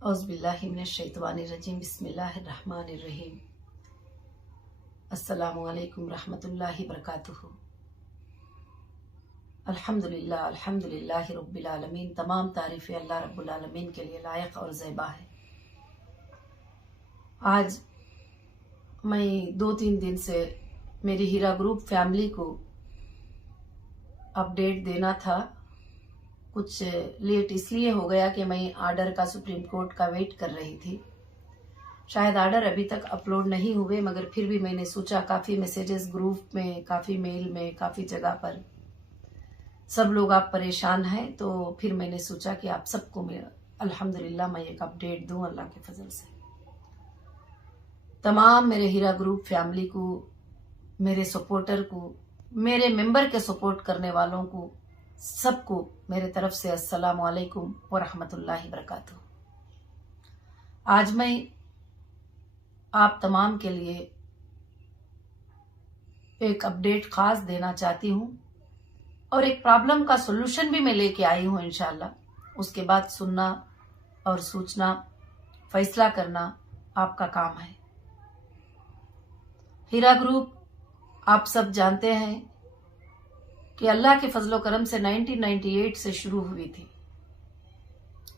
औज़ुबिल्लाहिमिनश्शैतानिर्रजीम बिस्मिल्लाहिर्रहमानिर्रहीम। अस्सलामुअलैकुम रहमतुल्लाहि बरकातुहू। अल्हम्दुलिल्लाह अल्हम्दुलिल्लाहि रब्बिल आलमीन। तमाम तारीफ़ें अल्लाह रब्बुल आलमीन के लिए लायक और ज़ैबा है। आज मैं 2-3 दिन से मेरी हीरा ग्रुप फैमिली को अपडेट देना था। कुछ लेट इसलिए हो गया कि मैं आर्डर का सुप्रीम कोर्ट का वेट कर रही थी। शायद आर्डर अभी तक अपलोड नहीं हुए, मगर फिर भी मैंने सोचा, काफ़ी मैसेजेस ग्रुप में, काफ़ी मेल में, काफ़ी जगह पर सब लोग आप परेशान हैं, तो फिर मैंने सोचा कि आप सबको मैं अल्हम्दुलिल्लाह मैं एक अपडेट दूं अल्लाह के फजल से। तमाम मेरे हीरा ग्रुप फैमिली को, मेरे सपोर्टर को, मेरे मेंबर के सपोर्ट करने वालों को, सबको मेरे तरफ से अस्सलामु अलैकुम व रहमतुल्लाहि बरकातुहू। आज मैं आप तमाम के लिए एक अपडेट खास देना चाहती हूँ और एक प्रॉब्लम का सॉल्यूशन भी मैं लेके आई हूँ इंशाल्लाह। उसके बाद सुनना और सोचना, फैसला करना आपका काम है। हीरा ग्रुप आप सब जानते हैं कि अल्लाह के फजलो करम से 1998 से शुरू हुई थी।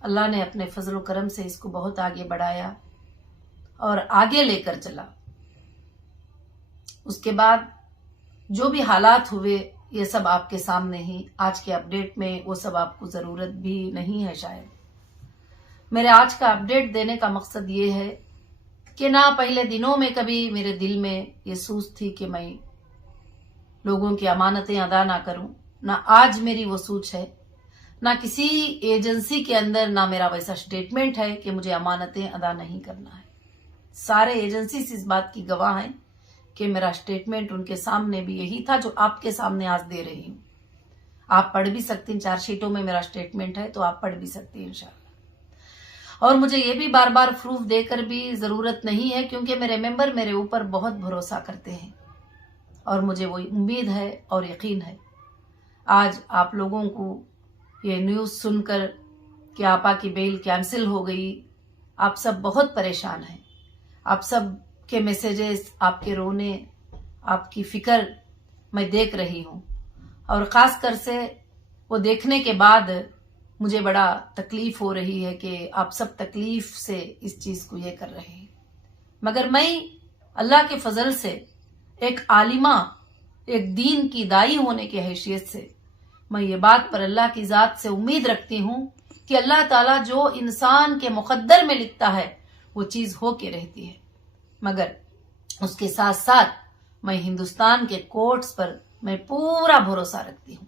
अल्लाह ने अपने फजलो करम से इसको बहुत आगे बढ़ाया और आगे लेकर चला। उसके बाद जो भी हालात हुए ये सब आपके सामने ही, आज के अपडेट में वो सब आपको ज़रूरत भी नहीं है शायद। मेरे आज का अपडेट देने का मकसद ये है कि ना पहले दिनों में कभी मेरे दिल में ये सोच थी कि मैं लोगों की अमानतें अदा ना करूं, ना आज मेरी वो सोच है, ना किसी एजेंसी के अंदर ना मेरा वैसा स्टेटमेंट है कि मुझे अमानतें अदा नहीं करना है। सारे एजेंसी इस बात की गवाह हैं कि मेरा स्टेटमेंट उनके सामने भी यही था जो आपके सामने आज दे रही हूं। आप पढ़ भी सकती हैं, 4 शीटों में मेरा स्टेटमेंट है, तो आप पढ़ भी सकती हैं इंशाल्लाह। और मुझे ये भी बार बार प्रूफ देकर भी जरूरत नहीं है, क्योंकि मेरे मेंबर मेरे ऊपर बहुत भरोसा करते हैं और मुझे वो उम्मीद है और यकीन है। आज आप लोगों को ये न्यूज़ सुनकर कि आपा की बेल कैंसिल हो गई, आप सब बहुत परेशान हैं। आप सब के मैसेजेस, आपके रोने, आपकी फिक्र मैं देख रही हूँ और ख़ासकर से वो देखने के बाद मुझे बड़ा तकलीफ हो रही है कि आप सब तकलीफ से इस चीज़ को ये कर रहे हैं। मगर मैं अल्लाह के फजल से एक आलिमा, एक दीन की दाई होने की हैसियत से मैं ये बात पर अल्लाह की ज़ात से उम्मीद रखती हूँ कि अल्लाह ताला जो इंसान के मुक़द्दर में लिखता है वो चीज़ हो के रहती है। मगर उसके साथ साथ मैं हिंदुस्तान के कोर्ट्स पर मैं पूरा भरोसा रखती हूँ।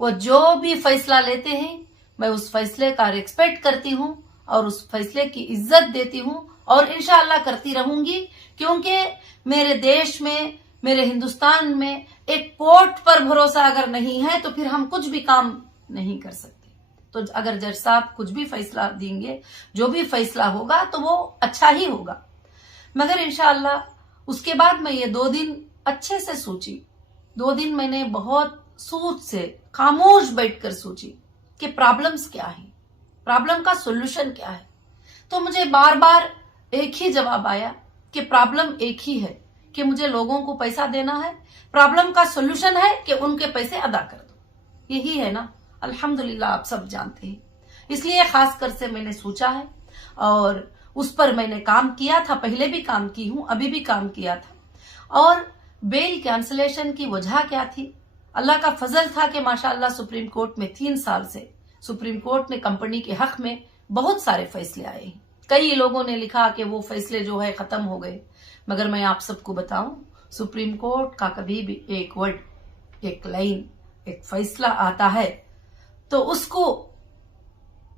वो जो भी फैसला लेते हैं मैं उस फैसले का रिस्पेक्ट करती हूँ और उस फैसले की इज्जत देती हूँ और इंशाअल्लाह करती रहूंगी, क्योंकि मेरे देश में, मेरे हिंदुस्तान में एक कोर्ट पर भरोसा अगर नहीं है तो फिर हम कुछ भी काम नहीं कर सकते। तो अगर जज साहब कुछ भी फैसला देंगे, जो भी फैसला होगा तो वो अच्छा ही होगा। मगर इंशाअल्लाह उसके बाद मैं ये 2 दिन अच्छे से सोची। 2 दिन मैंने बहुत सोच से खामोश बैठकर सोची कि प्रॉब्लम्स क्या है, प्रॉब्लम का सॉल्यूशन क्या है। तो मुझे बार बार एक ही जवाब आया कि प्रॉब्लम एक ही है कि मुझे लोगों को पैसा देना है। प्रॉब्लम का सॉल्यूशन है कि उनके पैसे अदा कर दो। यही है ना, अल्हम्दुलिल्लाह आप सब जानते हैं। इसलिए खासकर से मैंने सोचा है और उस पर मैंने काम किया था, पहले भी काम की हूं, अभी भी काम किया था। और बेल कैंसलेशन की वजह क्या थी? अल्लाह का फजल था कि माशाअल्लाह सुप्रीम कोर्ट में 3 साल से सुप्रीम कोर्ट ने कंपनी के हक में बहुत सारे फैसले आए हैं। कई लोगों ने लिखा कि वो फैसले जो है खत्म हो गए, मगर मैं आप सबको बताऊं, सुप्रीम कोर्ट का कभी भी एक वर्ड, एक लाइन, एक फैसला आता है तो उसको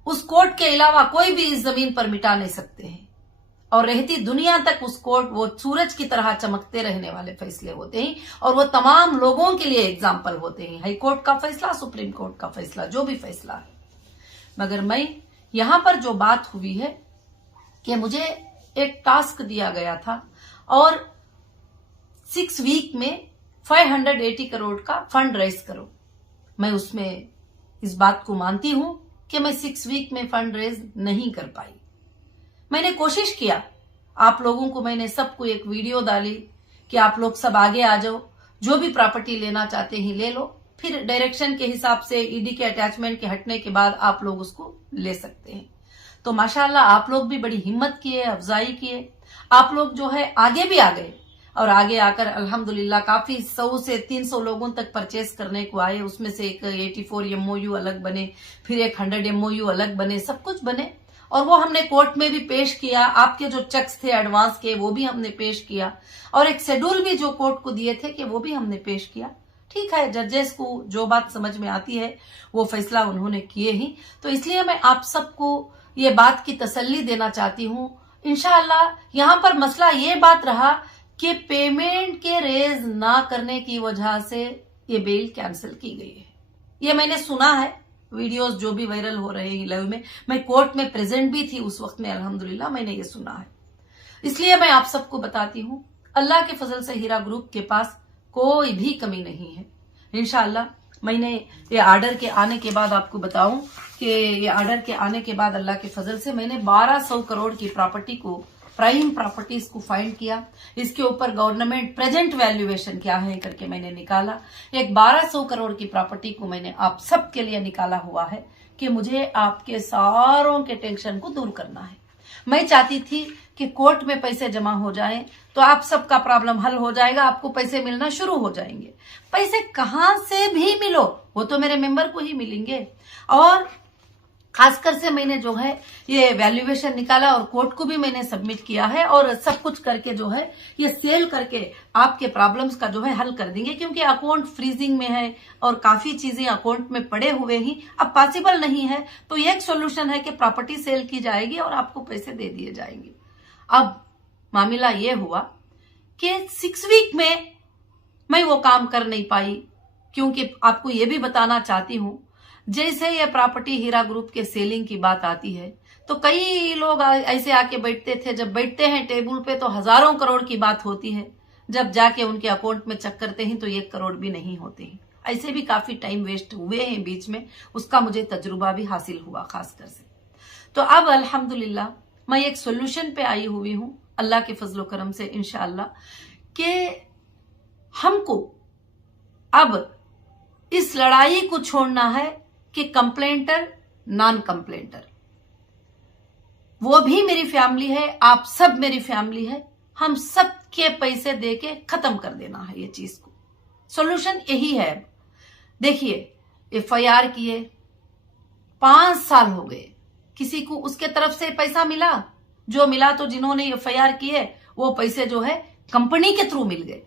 उस कोर्ट के अलावा कोई भी इस जमीन पर मिटा नहीं सकते हैं। और रहती दुनिया तक उस कोर्ट वो सूरज की तरह चमकते रहने वाले फैसले होते हैं और वो तमाम लोगों के लिए एग्जाम्पल होते हैं। हाई कोर्ट का फैसला, सुप्रीम कोर्ट का फैसला, जो भी फैसला है। मगर मैं यहां पर जो बात हुई है कि मुझे एक टास्क दिया गया था और 6 वीक में 580 करोड़ का फंड रेज करो। मैं उसमें इस बात को मानती हूं कि मैं 6 वीक में फंड रेज नहीं कर पाई। मैंने कोशिश किया, आप लोगों को मैंने सबको एक वीडियो डाली कि आप लोग सब आगे आ जाओ, जो भी प्रॉपर्टी लेना चाहते हैं ले लो, फिर डायरेक्शन के हिसाब से ईडी के अटैचमेंट के हटने के बाद आप लोग उसको ले सकते हैं। तो माशाल्लाह आप लोग भी बड़ी हिम्मत किए, अफजाई किए, आप लोग जो है आगे भी आ गए और आगे आकर अल्हम्दुलिल्लाह काफी 100 से 300 लोगों तक परचेस करने को आए। उसमें से एक 84 MOU अलग बने, फिर एक 100 MOU अलग बने, सब कुछ बने और वो हमने कोर्ट में भी पेश किया। आपके जो चेक्स थे एडवांस के वो भी हमने पेश किया और एक शेड्यूल भी जो कोर्ट को दिए थे कि वो भी हमने पेश किया। ठीक है, जजेस को जो बात समझ में आती है वो फैसला उन्होंने किए ही। तो इसलिए मैं आप सबको ये बात की तसल्ली देना चाहती हूँ। इंशाअल्लाह यहाँ पर मसला ये बात रहा कि पेमेंट के रेज ना करने की वजह से ये बेल कैंसिल की गई है। ये मैंने सुना है, वीडियोस जो भी वायरल हो रहे हैं लाइव में, मैं कोर्ट में प्रेजेंट भी थी उस वक्त में, अल्हम्दुलिल्लाह मैंने ये सुना है। इसलिए मैं आप सबको बताती हूँ, अल्लाह के फजल से हीरा ग्रुप के पास कोई भी कमी नहीं है। इंशाअल्लाह मैंने ये ऑर्डर के आने के बाद आपको बताऊं कि ये ऑर्डर के आने के बाद अल्लाह के फजल से मैंने 1200 करोड़ की प्रॉपर्टी को, प्राइम प्रॉपर्टीज को फाइंड किया। इसके ऊपर गवर्नमेंट प्रेजेंट वैल्यूएशन क्या है करके मैंने निकाला। एक 1200 करोड़ की प्रॉपर्टी को मैंने आप सबके लिए निकाला हुआ है कि मुझे आपके सारों के टेंशन को दूर करना है। मैं चाहती थी कि कोर्ट में पैसे जमा हो जाएं तो आप सबका प्रॉब्लम हल हो जाएगा, आपको पैसे मिलना शुरू हो जाएंगे। पैसे कहां से भी मिलो वो तो मेरे मेंबर को ही मिलेंगे। और खासकर से मैंने जो है ये वैल्यूएशन निकाला और कोर्ट को भी मैंने सबमिट किया है और सब कुछ करके जो है ये सेल करके आपके प्रॉब्लम्स का जो है हल कर देंगे, क्योंकि अकाउंट फ्रीजिंग में है और काफी चीजें अकाउंट में पड़े हुए ही अब पॉसिबल नहीं है। तो एक सोल्यूशन है कि प्रॉपर्टी सेल की जाएगी और आपको पैसे दे दिए जाएंगे। अब मामला ये हुआ कि 6 वीक में मैं वो काम कर नहीं पाई, क्योंकि आपको ये भी बताना चाहती हूं, जैसे ये प्रॉपर्टी हीरा ग्रुप के सेलिंग की बात आती है तो कई लोग ऐसे आके बैठते थे, जब बैठते हैं टेबल पे तो हजारों करोड़ की बात होती है, जब जाके उनके अकाउंट में चेक करते हैं तो 1 करोड़ भी नहीं होते हैं। ऐसे भी काफी टाइम वेस्ट हुए हैं बीच में, उसका मुझे तजुर्बा भी हासिल हुआ खासकर से। तो अब अल्हम्दुलिल्लाह मैं एक सोल्यूशन पे आई हुई हूं अल्लाह के फजलो करम से इंशाअल्लाह, कि हमको अब इस लड़ाई को छोड़ना है कि कंप्लेंटर नॉन कंप्लेंटर, वो भी मेरी फैमिली है, आप सब मेरी फैमिली है, हम सब के पैसे देके खत्म कर देना है ये चीज को। सॉल्यूशन यही है। अब देखिए FIR किए 5 साल हो गए, किसी को उसके तरफ से पैसा मिला? जो मिला तो जिन्होंने FIR किए वो पैसे जो है कंपनी के थ्रू मिल गए।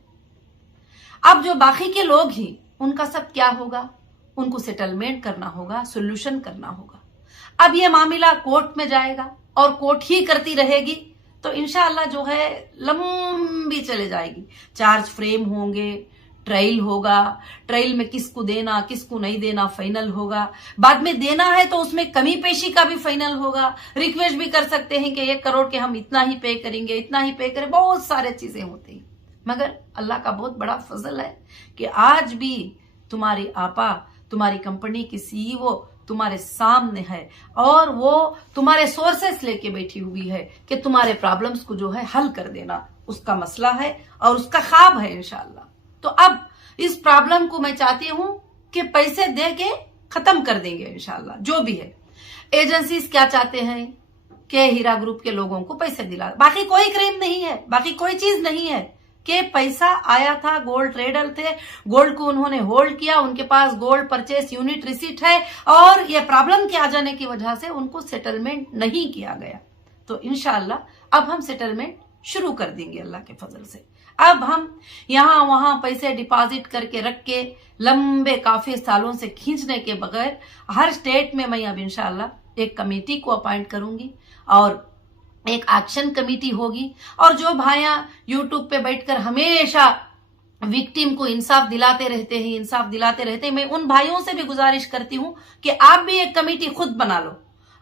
अब जो बाकी के लोग ही उनका सब क्या होगा? उनको सेटलमेंट करना होगा, सोल्यूशन करना होगा। अब ये मामला कोर्ट में जाएगा और कोर्ट ही करती रहेगी तो इंशाअल्लाह जो है लंबी चले जाएगी। चार्ज फ्रेम होंगे, ट्रायल होगा, ट्रायल में किसको देना किसको नहीं देना फाइनल होगा, बाद में देना है तो उसमें कमी पेशी का भी फाइनल होगा। रिक्वेस्ट भी कर सकते हैं कि 1 करोड़ के हम इतना ही पे करेंगे, इतना ही पे करें, बहुत सारे चीजें होती हैं। मगर अल्लाह का बहुत बड़ा फजल है कि आज भी तुम्हारी आपा, तुम्हारी कंपनी की CEO तुम्हारे सामने है और वो तुम्हारे सोर्सेस लेके बैठी हुई है कि तुम्हारे प्रॉब्लम्स को जो है हल कर देना, उसका मसला है और उसका ख्वाब है इंशाअल्लाह। तो अब इस प्रॉब्लम को मैं चाहती हूं कि पैसे दे के खत्म कर देंगे इंशाअल्लाह। जो भी है एजेंसीज क्या चाहते हैं कि हीरा ग्रुप के लोगों को पैसे दिला, बाकी कोई क्राइम नहीं है, बाकी कोई चीज नहीं है कि पैसा आया था, गोल्ड ट्रेडर थे, गोल्ड को उन्होंने होल्ड किया, उनके पास गोल्ड परचेस यूनिट रिसीट है और ये प्रॉब्लम के आ जाने की वजह से उनको सेटलमेंट नहीं किया गया। तो इंशाअल्लाह अब हम सेटलमेंट शुरू कर देंगे अल्लाह के फजल से। अब हम यहां वहां पैसे डिपॉजिट करके रख के लंबे काफी सालों से खींचने के बगैर हर स्टेट में मैं अब इंशाअल्लाह एक कमेटी को अपॉइंट करूंगी और एक एक्शन कमेटी होगी। और जो भाइयां यूट्यूब पे बैठकर हमेशा विक्टिम को इंसाफ दिलाते रहते हैं, मैं उन भाइयों से भी गुजारिश करती हूं कि आप भी एक कमेटी खुद बना लो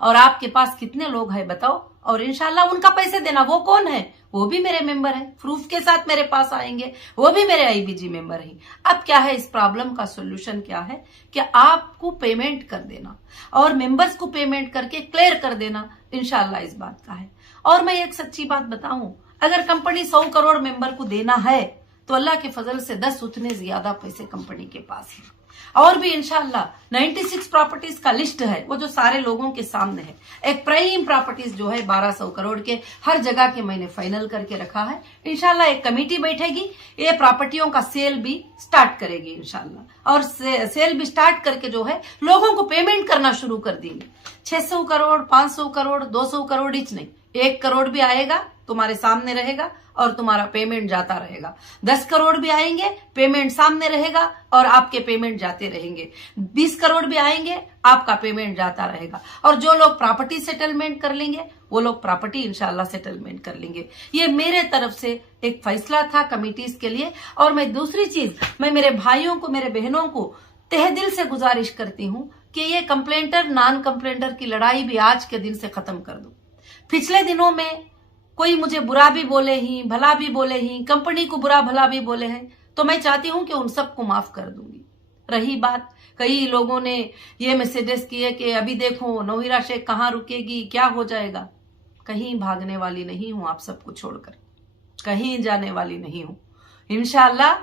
और आपके पास कितने लोग हैं बताओ, और इंशाल्लाह उनका पैसे देना। वो कौन है? वो भी मेरे मेंबर है, प्रूफ के साथ मेरे पास आएंगे, वो भी मेरे आईबीजी मेंबर हैं। अब क्या है, इस प्रॉब्लम का सोल्यूशन क्या है कि आपको पेमेंट कर देना और मेंबर्स को पेमेंट करके क्लियर कर देना, इंशाल्लाह इस बात का है। और मैं एक सच्ची बात बताऊं, अगर कंपनी 100 करोड़ मेंबर को देना है तो अल्लाह के फजल से 10 उतने ज्यादा पैसे कंपनी के पास है। और भी इंशाल्लाह 96 प्रॉपर्टीज का लिस्ट है, वो जो सारे लोगों के सामने है। एक प्राइम प्रॉपर्टीज जो है 1200 करोड़ के हर जगह के मैंने फाइनल करके रखा है। इंशाल्लाह एक कमेटी बैठेगी, ये प्रॉपर्टियों का सेल भी स्टार्ट करेगी इंशाल्लाह, और सेल भी स्टार्ट करके जो है लोगों को पेमेंट करना शुरू कर देंगे। 600 करोड़, 500 करोड़, 200 करोड़ इच नहीं, 1 करोड़ भी आएगा तुम्हारे सामने रहेगा और तुम्हारा पेमेंट जाता रहेगा। 10 करोड़ भी आएंगे, पेमेंट सामने रहेगा और आपके पेमेंट जाते रहेंगे। 20 करोड़ भी आएंगे, आपका पेमेंट जाता रहेगा। और जो लोग प्रॉपर्टी सेटलमेंट कर लेंगे वो लोग प्रॉपर्टी इंशाल्लाह सेटलमेंट कर लेंगे। ये मेरे तरफ से एक फैसला था कमिटीज के लिए। और मैं दूसरी चीज, मैं मेरे भाइयों को, मेरे बहनों को तहे दिल से गुजारिश करती हूं कि ये कंप्लेंटर नॉन कंप्लेंटर की लड़ाई भी आज के दिन से खत्म कर दो। पिछले दिनों में कोई मुझे बुरा भी बोले ही, भला भी बोले ही, कंपनी को बुरा भला भी बोले हैं, तो मैं चाहती हूं कि उन सबको माफ कर दूंगी। रही बात, कई लोगों ने ये मैसेजेस किए कि अभी देखो नौहिरा शेख कहाँ रुकेगी, क्या हो जाएगा। कहीं भागने वाली नहीं हूं, आप सबको छोड़कर कहीं जाने वाली नहीं हूं। इंशाल्लाह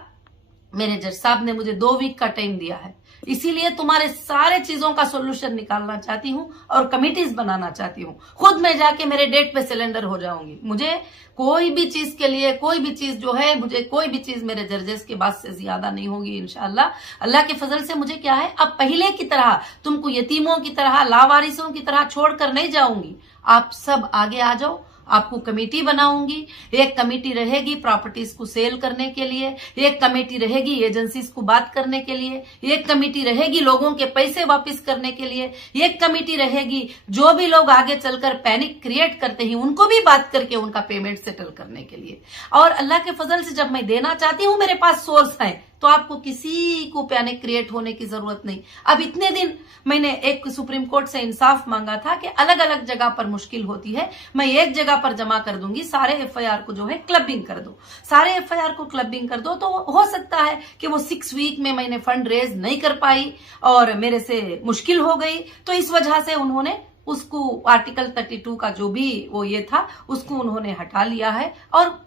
मेरे जज साहब ने मुझे 2 वीक का टाइम दिया है, इसीलिए तुम्हारे सारे चीजों का सोल्यूशन निकालना चाहती हूँ और कमिटीज बनाना चाहती हूँ। खुद मैं जाके मेरे डेट पे सिलेंडर हो जाऊंगी। मुझे कोई भी चीज के लिए, कोई भी चीज जो है, मुझे कोई भी चीज मेरे जजेस के बाद से ज्यादा नहीं होगी इंशाल्लाह। अल्लाह के फजल से मुझे क्या है, अब पहले की तरह तुमको यतीमों की तरह, लावारिसों की तरह छोड़कर नहीं जाऊंगी। आप सब आगे आ जाओ, आपको कमेटी बनाऊंगी। एक कमेटी रहेगी प्रॉपर्टीज को सेल करने के लिए, एक कमेटी रहेगी एजेंसीज को बात करने के लिए, एक कमेटी रहेगी लोगों के पैसे वापस करने के लिए, एक कमेटी रहेगी जो भी लोग आगे चलकर पैनिक क्रिएट करते हैं उनको भी बात करके उनका पेमेंट सेटल करने के लिए। और अल्लाह के फजल से जब मैं देना चाहती हूं, मेरे पास सोर्स है, तो आपको किसी को पैनिक क्रिएट होने की जरूरत नहीं। अब इतने दिन मैंने एक सुप्रीम कोर्ट से इंसाफ मांगा था कि अलग अलग जगह पर मुश्किल होती है, मैं एक जगह पर जमा कर दूंगी, सारे एफआईआर को जो है क्लबिंग कर दो, सारे एफआईआर को क्लबिंग कर दो। तो हो सकता है कि वो 6 वीक में मैंने फंड रेज नहीं कर पाई और मेरे से मुश्किल हो गई, तो इस वजह से उन्होंने उसको आर्टिकल 32 का जो भी वो ये था उसको उन्होंने हटा लिया है और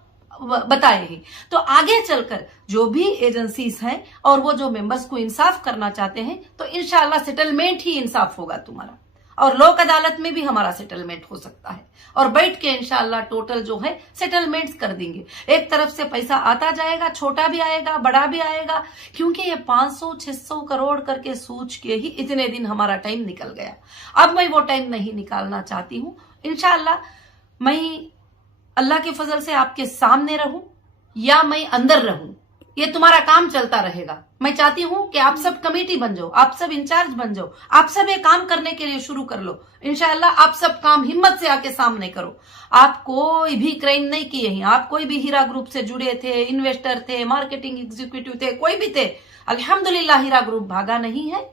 बताए ही। तो आगे चलकर जो भी एजेंसीज हैं और वो जो मेंबर्स को इंसाफ करना चाहते हैं, तो इंशाल्लाह सेटलमेंट ही इंसाफ होगा तुम्हारा, और लोक अदालत में भी हमारा सेटलमेंट हो सकता है, और बैठ के इंशाल्लाह टोटल जो है सेटलमेंट्स कर देंगे। एक तरफ से पैसा आता जाएगा, छोटा भी आएगा, बड़ा भी आएगा, क्योंकि ये 500-600 करोड़ करके सोच के ही इतने दिन हमारा टाइम निकल गया। अब मैं वो टाइम नहीं निकालना चाहती हूँ। इंशाल्लाह मैं अल्लाह के फजल से आपके सामने रहूं या मैं अंदर रहूं, ये तुम्हारा काम चलता रहेगा। मैं चाहती हूं कि आप सब कमेटी बन जाओ, आप सब इंचार्ज बन जाओ, आप सब ये काम करने के लिए शुरू कर लो। इंशाल्लाह आप सब काम हिम्मत से आके सामने करो। आप कोई भी क्राइम नहीं किए हैं, आप कोई भी हीरा ग्रुप से जुड़े थे, इन्वेस्टर थे, मार्केटिंग एग्जीक्यूटिव थे, कोई भी थे, अल्हम्दुलिल्लाह हीरा ग्रुप भागा नहीं है,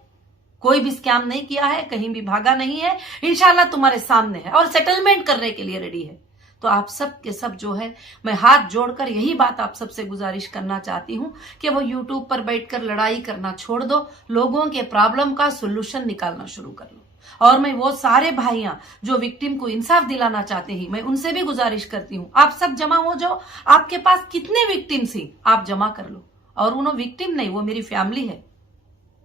कोई भी स्कैम नहीं किया है, कहीं भी भागा नहीं है। इंशाल्लाह तुम्हारे सामने है और सेटलमेंट करने के लिए रेडी है। तो आप सब के सब जो है, मैं हाथ जोड़कर यही बात आप सबसे गुजारिश करना चाहती हूं कि वो यूट्यूब पर बैठकर लड़ाई करना छोड़ दो, लोगों के प्रॉब्लम का सोल्यूशन निकालना शुरू कर लो। और मैं वो सारे भाइयां जो विक्टिम को इंसाफ दिलाना चाहते हैं, मैं उनसे भी गुजारिश करती हूं, आप सब जमा हो जाओ। आपके पास कितने विक्टिम्स हैं आप जमा कर लो। और उन्होंने विक्टिम नहीं, वो मेरी फैमिली है।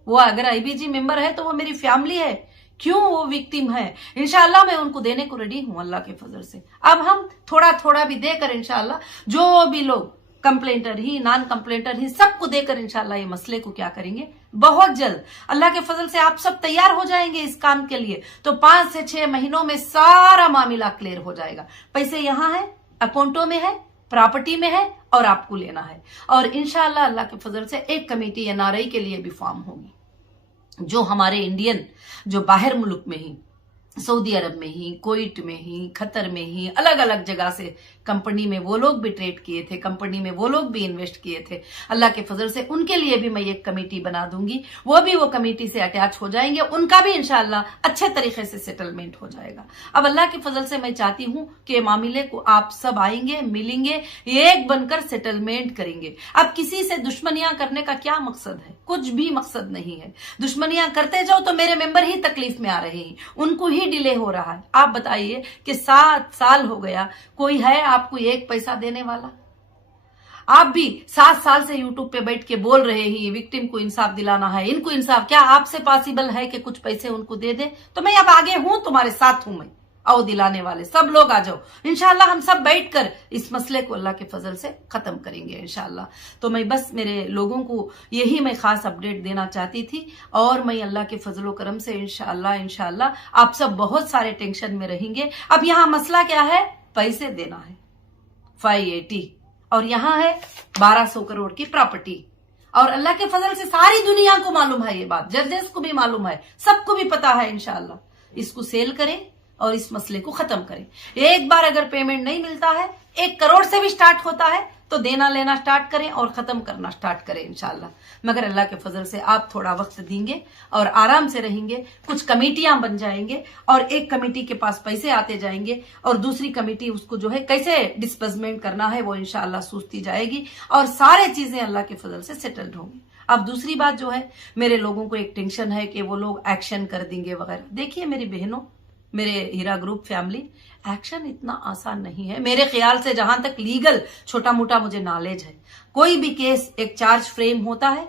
वो अगर आईबीजी मेंबर है तो वो मेरी फैमिली है, क्यों वो विक्टिम है। इंशाल्लाह मैं उनको देने को रेडी हूं अल्लाह के फजल से। अब हम थोड़ा थोड़ा भी देकर इंशाल्लाह जो भी लोग कंप्लेंटर ही, नॉन कंप्लेंटर ही, सबको देकर इंशाल्लाह ये मसले को क्या करेंगे, बहुत जल्द अल्लाह के फजल से आप सब तैयार हो जाएंगे इस काम के लिए, तो 5 से 6 महीनों में सारा मामला क्लियर हो जाएगा। पैसे यहाँ है, अकाउंटों में है, प्रॉपर्टी में है और आपको लेना है। और इंशाल्लाह अल्लाह के फजल से एक कमेटी एनआरआई के लिए भी फॉर्म होगी, जो हमारे इंडियन जो बाहर मुल्क में ही, सऊदी अरब में ही, कुवैत में ही, कतर में ही, अलग अलग जगह से कंपनी में वो लोग भी ट्रेड किए थे, कंपनी में वो लोग भी इन्वेस्ट किए थे। अल्लाह के फजल से उनके लिए भी मैं एक कमेटी बना दूंगी, वो भी वो कमेटी से अटैच हो जाएंगे, उनका भी इंशाल्लाह अच्छे तरीके से सेटलमेंट हो जाएगा। अब अल्लाह के फजल से मैं चाहती हूं कि मामले को आप सब आएंगे, मिलेंगे, एक बनकर सेटलमेंट करेंगे। अब किसी से दुश्मनियां करने का क्या मकसद है? कुछ भी मकसद नहीं है। दुश्मनियां करते जाओ तो मेरे मेंबर ही तकलीफ में आ रहे हैं, उनको ही डिले हो रहा है। आप बताइए कि 7 साल हो गया, कोई है आपको एक पैसा देने वाला? आप भी 7 साल से यूट्यूब पे बैठ के बोल रहे हैं विक्टिम को इंसाफ दिलाना है, इनको इंसाफ। क्या आपसे पॉसिबल है कि कुछ पैसे उनको दे दे? तो मैं अब आगे हूं, तुम्हारे साथ हूं मैं। आओ दिलाने वाले सब लोग आ जाओ, इंशाल्लाह हम सब बैठकर इस मसले को अल्लाह के फजल से खत्म करेंगे इंशाल्लाह। तो मैं बस मेरे लोगों को यही मैं खास अपडेट देना चाहती थी, और मैं अल्लाह के फजलो करम से इंशाल्लाह आप सब बहुत सारे टेंशन में रहेंगे। अब यहाँ मसला क्या है? पैसे देना है 580, और यहाँ है 1200 करोड़ की प्रॉपर्टी। और अल्लाह के फजल से सारी दुनिया को मालूम है ये बात, जजेस को भी मालूम है, सबको भी पता है। इंशाल्लाह इसको सेल करें और इस मसले को खत्म करें। एक बार अगर पेमेंट नहीं मिलता है, 1 करोड़ से भी स्टार्ट होता है, तो देना लेना स्टार्ट करें और खत्म करना स्टार्ट करें इंशाल्लाह। मगर अल्लाह के फजल से आप थोड़ा वक्त देंगे और आराम से रहेंगे, कुछ कमेटियां बन जाएंगे, और एक कमेटी के पास पैसे आते जाएंगे और दूसरी कमेटी उसको जो है कैसे डिस्बर्समेंट करना है वो इंशाल्लाह सोचती जाएगी, और सारे चीजें अल्लाह के फजल से सेटल्ड होंगी। अब दूसरी बात जो है, मेरे लोगों को एक टेंशन है कि वो लोग एक्शन कर देंगे वगैरह। देखिए मेरी बहनों, मेरे हीरा ग्रुप फैमिली, एक्शन इतना आसान नहीं है मेरे ख्याल से। जहां तक लीगल छोटा मोटा मुझे नॉलेज है, कोई भी केस एक चार्ज फ्रेम होता है,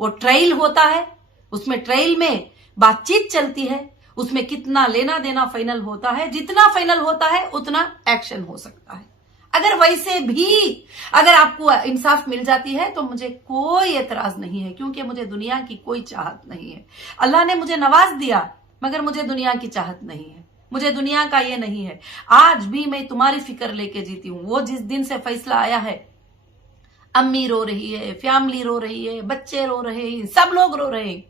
वो ट्रायल होता है, उसमें ट्रायल में बातचीत चलती है, उसमें कितना लेना देना फाइनल होता है, जितना फाइनल होता है उतना एक्शन हो सकता है। अगर वैसे भी अगर आपको इंसाफ मिल जाती है तो मुझे कोई एतराज नहीं है, क्योंकि मुझे दुनिया की कोई चाहत नहीं है। अल्लाह ने मुझे नवाज दिया, मगर मुझे दुनिया की चाहत नहीं है, मुझे दुनिया का ये नहीं है। आज भी मैं तुम्हारी फिक्र लेके जीती हूं। वो जिस दिन से फैसला आया है, अम्मी रो रही है, फैमिली रो रही है, बच्चे रो रहे हैं, सब लोग रो रहे हैं।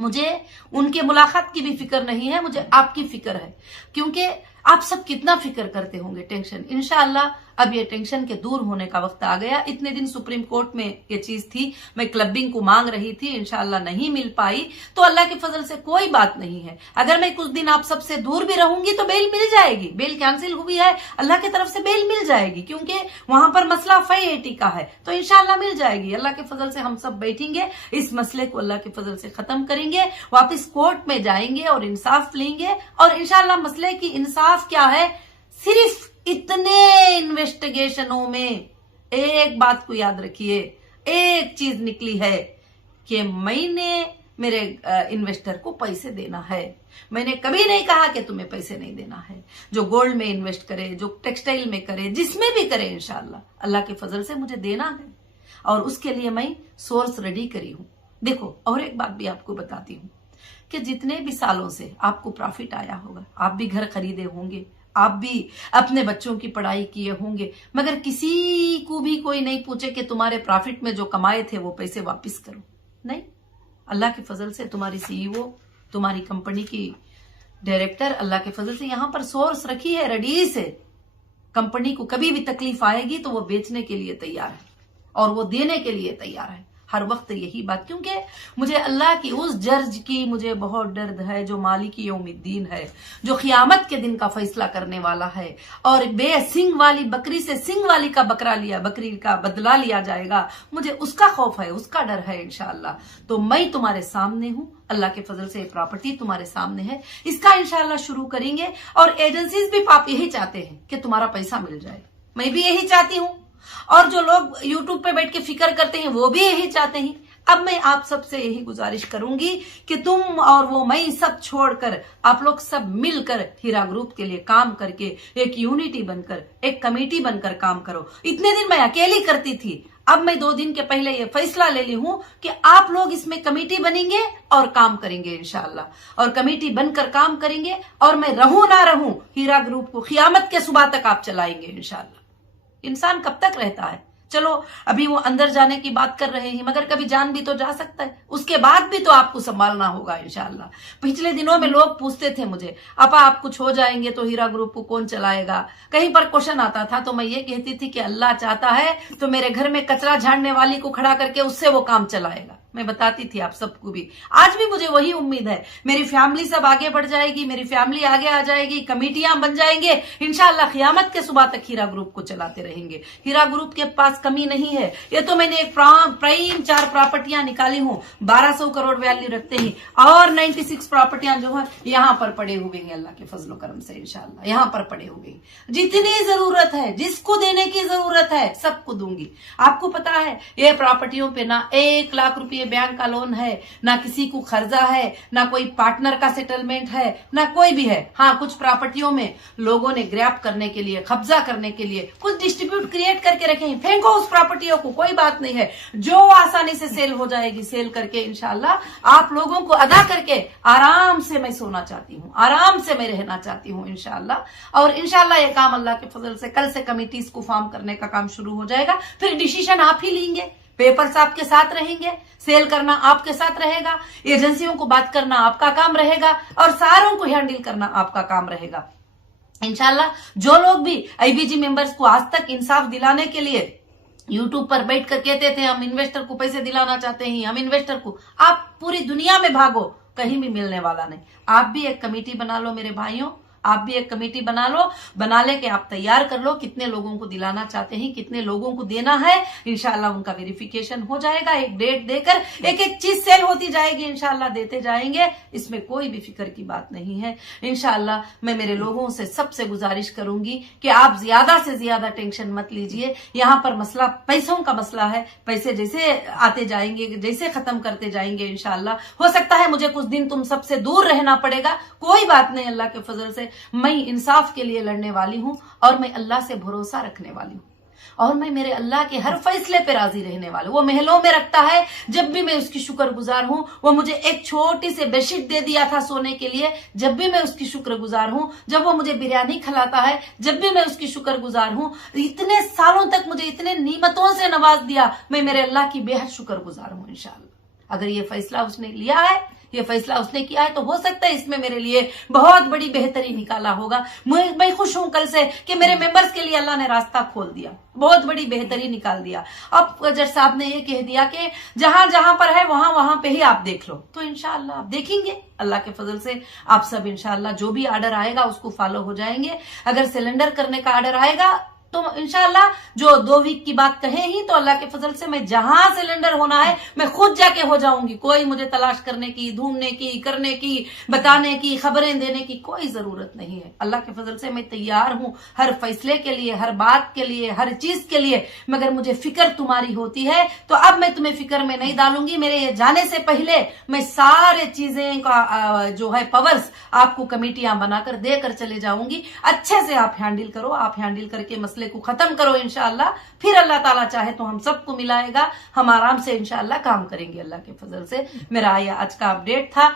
मुझे उनके मुलाकात की भी फिक्र नहीं है, मुझे आपकी फिक्र है, क्योंकि आप सब कितना फिक्र करते होंगे, टेंशन। इंशाअल्लाह अब ये टेंशन के दूर होने का वक्त आ गया। इतने दिन सुप्रीम कोर्ट में ये चीज थी, मैं क्लबिंग को मांग रही थी, इंशाअल्लाह नहीं मिल पाई, तो अल्लाह के फजल से कोई बात नहीं है। अगर मैं कुछ दिन आप सबसे दूर भी रहूंगी तो बेल मिल जाएगी। बेल कैंसिल हुई है, अल्लाह की तरफ से बेल मिल जाएगी, क्योंकि वहां पर मसला 580 का है, तो इंशाअल्लाह मिल जाएगी। अल्लाह के फजल से हम सब बैठेंगे, इस मसले को अल्लाह के फजल से खत्म करेंगे, वापिस कोर्ट में जाएंगे और इंसाफ लेंगे। और इंशाअल्लाह मसले की इंसाफ क्या है, सिर्फ इतने इन्वेस्टिगेशनों में एक बात को याद रखिए, एक चीज निकली है कि मैंने मेरे इन्वेस्टर को पैसे देना है। मैंने कभी नहीं कहा कि तुम्हें पैसे नहीं देना है। जो गोल्ड में इन्वेस्ट करे, जो टेक्सटाइल में करे, जिसमें भी करे, इंशाल्लाह अल्लाह के फजल से मुझे देना है, और उसके लिए मैं सोर्स रेडी करी हूं। देखो, और एक बात भी आपको बताती हूं कि जितने भी सालों से आपको प्रॉफिट आया होगा, आप भी घर खरीदे होंगे, आप भी अपने बच्चों की पढ़ाई किए होंगे, मगर किसी को भी कोई नहीं पूछे कि तुम्हारे प्रॉफिट में जो कमाए थे वो पैसे वापस करो। नहीं, अल्लाह के फजल से तुम्हारी सीईओ, तुम्हारी कंपनी की डायरेक्टर अल्लाह के फजल से यहां पर सोर्स रखी है रेडी से। कंपनी को कभी भी तकलीफ आएगी तो वो बेचने के लिए तैयार है और वो देने के लिए तैयार है हर वक्त। यही बात, क्योंकि मुझे अल्लाह की उस जज की मुझे बहुत डर है जो मालिक यौमिद्दीन है, जो क़यामत के दिन का फैसला करने वाला है, और बेसिंग वाली बकरी से सिंग वाली का बकरी का बदला लिया जाएगा। मुझे उसका खौफ है, उसका डर है इंशाअल्लाह। तो मैं तुम्हारे सामने हूं, अल्लाह के फजल से प्रॉपर्टी तुम्हारे सामने है, इसका इंशाअल्लाह शुरू करेंगे। और एजेंसीज भी आप यही चाहते हैं कि तुम्हारा पैसा मिल जाए, मैं भी यही चाहती हूं, और जो लोग यूट्यूब पे बैठ के फिक्र करते हैं वो भी यही चाहते हैं। अब मैं आप सबसे यही गुजारिश करूंगी कि तुम और वो मैं सब छोड़कर आप लोग सब मिलकर हीरा ग्रुप के लिए काम करके एक यूनिटी बनकर, एक कमेटी बनकर काम करो। इतने दिन मैं अकेली करती थी, अब मैं 2 दिन के पहले ये फैसला ले ली हूं कि आप लोग इसमें कमेटी बनेंगे और काम करेंगे इंशाअल्लाह। और कमेटी बनकर काम करेंगे, और मैं रहूं ना रहूं, हीरा ग्रुप को क़यामत के सुबह तक आप चलाएंगे इंशाअल्लाह। इंसान कब तक रहता है? चलो अभी वो अंदर जाने की बात कर रहे हैं, मगर कभी जान भी तो जा सकता है, उसके बाद भी तो आपको संभालना होगा इंशाल्लाह। पिछले दिनों में लोग पूछते थे मुझे, अपा आप कुछ हो जाएंगे तो हीरा ग्रुप को कौन चलाएगा। कहीं पर क्वेश्चन आता था तो मैं ये कहती थी कि अल्लाह चाहता है तो मेरे घर में कचरा झाड़ने वाली को खड़ा करके उससे वो काम चलाएगा। मैं बताती थी आप सबको भी, आज भी मुझे वही उम्मीद है। मेरी फैमिली सब आगे बढ़ जाएगी, मेरी फैमिली आगे आ जाएगी, कमेटियां बन जाएंगे इंशाल्लाह, क़यामत के सुबह तक हीरा ग्रुप को चलाते रहेंगे। हीरा ग्रुप के पास कमी नहीं है। ये तो मैंने एक प्राइम 4 प्रॉपर्टियां निकाली हूं, 1200 करोड़ वैल्यू रखते ही, और 96 प्रॉपर्टियां जो है यहाँ पर पड़े हुए हैं अल्लाह के फजलो करम से इंशाल्लाह, यहाँ पर पड़े हुए हैं। जितनी जरूरत है, जिसको देने की जरूरत है सबको दूंगी। आपको पता है ये प्रॉपर्टियों पे ना 1 लाख रुपये बैंक का लोन है, ना किसी को कर्जा है, ना कोई पार्टनर का सेटलमेंट है, ना कोई भी है। हाँ, कुछ प्रॉपर्टियों में लोगों ने ग्रैब करने के लिए, कब्जा करने के लिए कुछ डिस्ट्रीब्यूट क्रिएट करके रखे हैं। फेंको उस प्रॉपर्टियों को, कोई बात नहीं है, जो आसानी से सेल हो जाएगी, सेल करके इंशाल्लाह आप लोगों को अदा करके आराम से मैं सोना चाहती हूँ, आराम से मैं रहना चाहती हूँ इंशाल्लाह। और इंशाल्लाह ये काम अल्लाह के फजल से कल से कमिटीज को फॉर्म करने का काम शुरू हो जाएगा। फिर डिसीजन आप ही लेंगे, पेपर्स आपके साथ रहेंगे, सेल करना आपके साथ रहेगा, एजेंसियों को बात करना आपका काम रहेगा, और सारों को हैंडल करना आपका काम रहेगा इंशाल्लाह। जो लोग भी आईबीजी मेंबर्स को आज तक इंसाफ दिलाने के लिए यूट्यूब पर बैठ कर कहते थे हम इन्वेस्टर को पैसे दिलाना चाहते हैं, हम इन्वेस्टर को, आप पूरी दुनिया में भागो, कहीं भी मिलने वाला नहीं। आप भी एक कमेटी बना लो मेरे भाइयों, आप भी एक कमेटी बना लो, बना लेके आप तैयार कर लो कितने लोगों को दिलाना चाहते हैं, कितने लोगों को देना है। इंशाल्लाह उनका वेरिफिकेशन हो जाएगा, एक डेट देकर एक एक चीज सेल होती जाएगी इंशाल्लाह, देते जाएंगे, इसमें कोई भी फिक्र की बात नहीं है इंशाल्लाह। मैं मेरे लोगों से सबसे गुजारिश करूंगी कि आप ज्यादा से ज्यादा टेंशन मत लीजिए। यहाँ पर मसला पैसों का मसला है, पैसे जैसे आते जाएंगे, जैसे खत्म करते जाएंगे इंशाल्लाह। हो सकता है मुझे कुछ दिन तुम सबसे दूर रहना पड़ेगा, कोई बात नहीं, अल्लाह के फजल से मैं इंसाफ के लिए लड़ने वाली हूं, और मैं अल्लाह से भरोसा रखने वाली हूं, और मैं मेरे अल्लाह के हर फैसले पे राजी रहने वाली हूं। वो महलों में रखता है, जब भी मैं उसकी शुक्रगुजार हूं। वो मुझे एक छोटी सी बेडशीट दे दिया था सोने के लिए, जब भी मैं उसकी शुक्रगुजार हूं। जब वो मुझे बिरयानी खिलाता है, जब भी मैं उसकी शुक्रगुजार हूं। इतने सालों तक मुझे इतने नियमतों से नवाज दिया, मैं मेरे अल्लाह की बेहद शुक्रगुजार हूं इंशाअल्लाह। अगर ये फैसला उसने लिया है, ये फैसला उसने किया है, तो हो सकता है इसमें मेरे लिए बहुत बड़ी बेहतरी निकाला होगा। मैं खुश हूं कल से कि मेरे मेंबर्स के लिए अल्लाह ने रास्ता खोल दिया, बहुत बड़ी बेहतरी निकाल दिया। अब जज साहब ने ये कह दिया कि जहां जहां पर है वहां वहां पे ही आप देख लो, तो इंशाअल्लाह आप देखेंगे अल्लाह के फजल से। आप सब इंशाअल्लाह जो भी ऑर्डर आएगा उसको फॉलो हो जाएंगे। अगर सिलेंडर करने का ऑर्डर आएगा तो इंशाअल्लाह जो 2 वीक की बात कहे ही, तो अल्लाह के फजल से मैं जहां सिलेंडर होना है मैं खुद जाके हो जाऊंगी। कोई मुझे तलाश करने की, ढूंढने की, करने की, बताने की, खबरें देने की कोई जरूरत नहीं है। अल्लाह के फजल से मैं तैयार हूं हर फैसले के लिए, हर बात के लिए, हर चीज के लिए। मगर मुझे फिक्र तुम्हारी होती है, तो अब मैं तुम्हें फिक्र में नहीं डालूंगी। मेरे ये जाने से पहले मैं सारे चीजें का जो है पावर्स आपको कमेटियां बनाकर देकर चले जाऊंगी। अच्छे से आप हैंडल करो, आप हैंडल करके मसले को खत्म करो इंशाअल्लाह। फिर अल्लाह ताला चाहे तो हम सबको मिलाएगा, हम आराम से इंशाअल्लाह काम करेंगे अल्लाह के फजल से। मेरा ये आज का अपडेट था,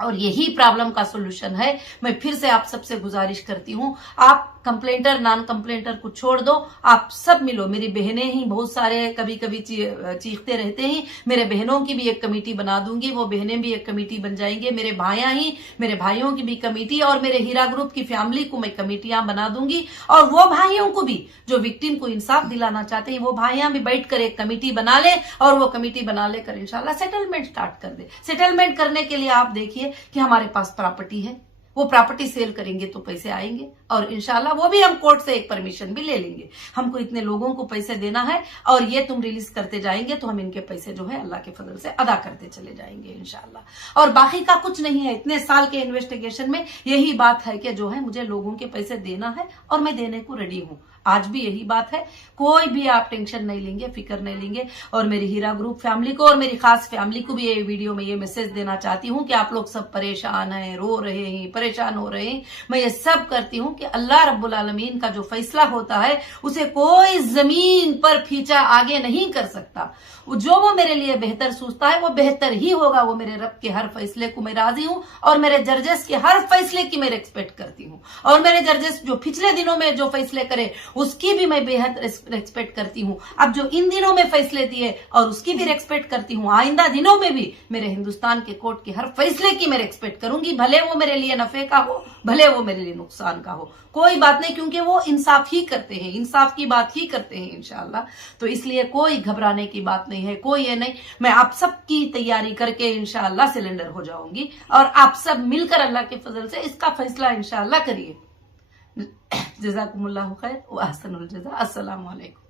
और यही प्रॉब्लम का सोल्यूशन है। मैं फिर से आप सबसे गुजारिश करती हूं, आप कंप्लेंटर नॉन कंप्लेंटर को छोड़ दो, आप सब मिलो। मेरी बहनें ही बहुत सारे कभी कभी चीखते रहते हैं, मेरे बहनों की भी एक कमेटी बना दूंगी, वो बहनें भी एक कमेटी बन जाएंगे। मेरे भाइयां ही, मेरे भाइयों की भी कमेटी, और मेरे हीरा ग्रुप की फैमिली को मैं कमेटियां बना दूंगी। और वो भाइयों को भी जो विक्टिम को इंसाफ दिलाना चाहते हैं, वो भाइयां भी बैठकर एक कमेटी बना ले, और वो कमेटी बना लेकर इंशाल्लाह सेटलमेंट स्टार्ट कर दे। सेटलमेंट करने के लिए आप देखिए कि हमारे पास प्रॉपर्टी है, वो प्रॉपर्टी सेल करेंगे तो पैसे आएंगे, और इंशाल्लाह वो भी हम कोर्ट से एक परमिशन भी ले लेंगे। हमको इतने लोगों को पैसे देना है, और ये तुम रिलीज करते जाएंगे तो हम इनके पैसे जो है अल्लाह के फजल से अदा करते चले जाएंगे इंशाल्लाह। और बाकी का कुछ नहीं है। इतने साल के इन्वेस्टिगेशन में यही बात है कि जो है मुझे लोगों के पैसे देना है, और मैं देने को रेडी हूं। आज भी यही बात है, कोई भी आप टेंशन नहीं लेंगे, फिक्र नहीं लेंगे। और मेरी हीरा ग्रुप फैमिली को और मेरी खास फैमिली को भी ये वीडियो में ये मैसेज देना चाहती हूँ कि आप लोग सब परेशान हैं, रो रहे हैं, परेशान हो रहे हैं। मैं ये सब करती हूँ कि अल्लाह रब्बुल आलमीन का जो फैसला होता है उसे कोई जमीन पर खींचा आगे नहीं कर सकता। जो वो मेरे लिए बेहतर सोचता है वो बेहतर ही होगा। वो मेरे रब के हर फैसले को मैं राजी हूँ, और मेरे जजेस के हर फैसले की मैं रिस्पेक्ट करती हूँ। और मेरे जजेस जो पिछले दिनों में जो फैसले करे उसकी भी मैं बेहद रेस्पेक्ट करती हूँ। अब जो इन दिनों में फैसले दिए और उसकी भी रेस्पेक्ट करती हूँ, आइंदा दिनों में भी मेरे हिंदुस्तान के कोर्ट के हर फैसले की मैं रेस्पेक्ट करूंगी, भले वो मेरे लिए नफे का हो, भले वो मेरे लिए नुकसान का हो, कोई बात नहीं, क्योंकि वो इंसाफ ही करते हैं, इंसाफ की बात ही करते हैं इंशाल्लाह। तो इसलिए कोई घबराने की बात नहीं है, कोई ये नहीं। मैं आप सबकी तैयारी करके इंशाल्लाह सिलेंडर हो जाऊंगी और आप सब मिलकर अल्लाह के फजल से इसका फैसला इंशाल्लाह करिए। जज़ाकुमुल्लाहु खैर व अहसनुल जज़ा। अस्सलामु अलैकुम।